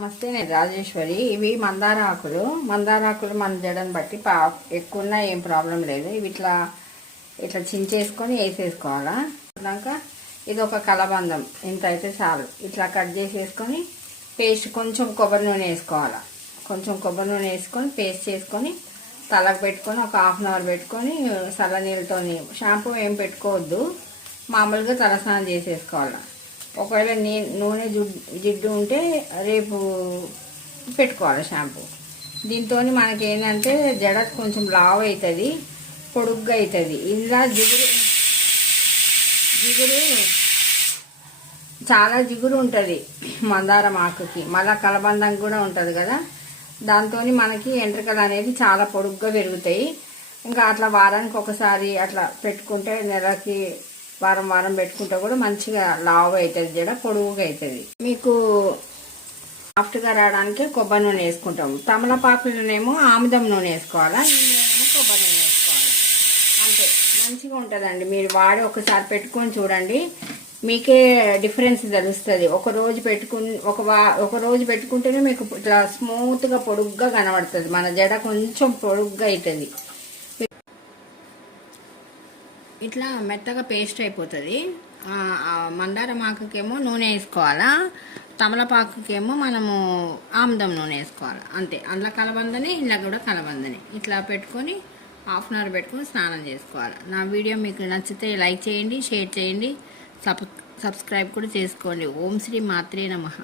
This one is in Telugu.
నమస్తే, నేను రాజేశ్వరి. ఇవి మందార ఆకులు. మన జడని బట్టి ఎక్కువ ఉన్నా ఏం ప్రాబ్లం లేదు. ఇవి ఇట్లా ఇట్లా చించేసుకొని వేసేసుకోవాలా. ఇది ఒక కలబందం, ఇంత అయితే చాలు. ఇట్లా కట్ చేసేసుకొని పేస్ట్ కొంచెం కొబ్బరి నూనె వేసుకోవాలా. కొంచెం కొబ్బరి నూనె వేసుకొని పేస్ట్ చేసుకొని తలకు పెట్టుకొని ఒక హాఫ్ అన్ అవర్ పెట్టుకొని చల్ల నీళ్ళతో, షాంపూ ఏం పెట్టుకోవద్దు, మామూలుగా తలస్నానం చేసేసుకోవాలి. ఒకవేళ నూనె జిడ్డు ఉంటే రేపు పెట్టుకోవాలి షాంపూ. దీంతో మనకి ఏంటంటే జడ కొంచెం లావు అవుతుంది, పొడుగ్గా అవుతుంది. ఇలా జిగురు చాలా జిగురు ఉంటుంది మందారం ఆకుకి. మళ్ళీ కలబందం కూడా ఉంటుంది కదా, దాంతో మనకి ఎంట్రుకలు అనేది చాలా పొడుగ్గా పెరుగుతాయి. ఇంకా అట్లా వారానికి ఒకసారి అట్లా పెట్టుకుంటే, నెలకి వారం పెట్టుకుంటే కూడా మంచిగా లావు అవుతుంది, జడ పొడుగుగా అవుతుంది. మీకు సాఫ్ట్గా రావడానికి కొబ్బరి నూనె వేసుకుంటాము. తమలపాకులనేమో ఆముదం నూనె వేసుకోవాలా, ఇందులోనేమో కొబ్బరి నూనె వేసుకోవాలి. అంతే, మంచిగా ఉంటుందండి. మీరు వాడి ఒకసారి పెట్టుకొని చూడండి, మీకే డిఫరెన్స్ తెలుస్తుంది. ఒక రోజు పెట్టుకుంటేనే మీకు ఇట్లా స్మూత్గా పొడుగ్గా కనబడుతుంది. మన జడ కొంచెం పొడుగ్గా అవుతుంది. ఇట్లా మెత్తగా పేస్ట్ అయిపోతుంది. మందారం ఆకుకేమో నూనె వేసుకోవాలా, తమలపాకుకేమో మనము ఆముదం నూనె వేసుకోవాలి. అంతే, అందులో కలబందని, ఇలా కూడా కలబందని. ఇట్లా పెట్టుకొని హాఫ్ అన్ అవర్ పెట్టుకొని స్నానం చేసుకోవాలి. నా వీడియో మీకు నచ్చితే లైక్ చేయండి, షేర్ చేయండి, సబ్స్క్రైబ్ కూడా చేసుకోండి. ఓం శ్రీ మాత్రే నమః.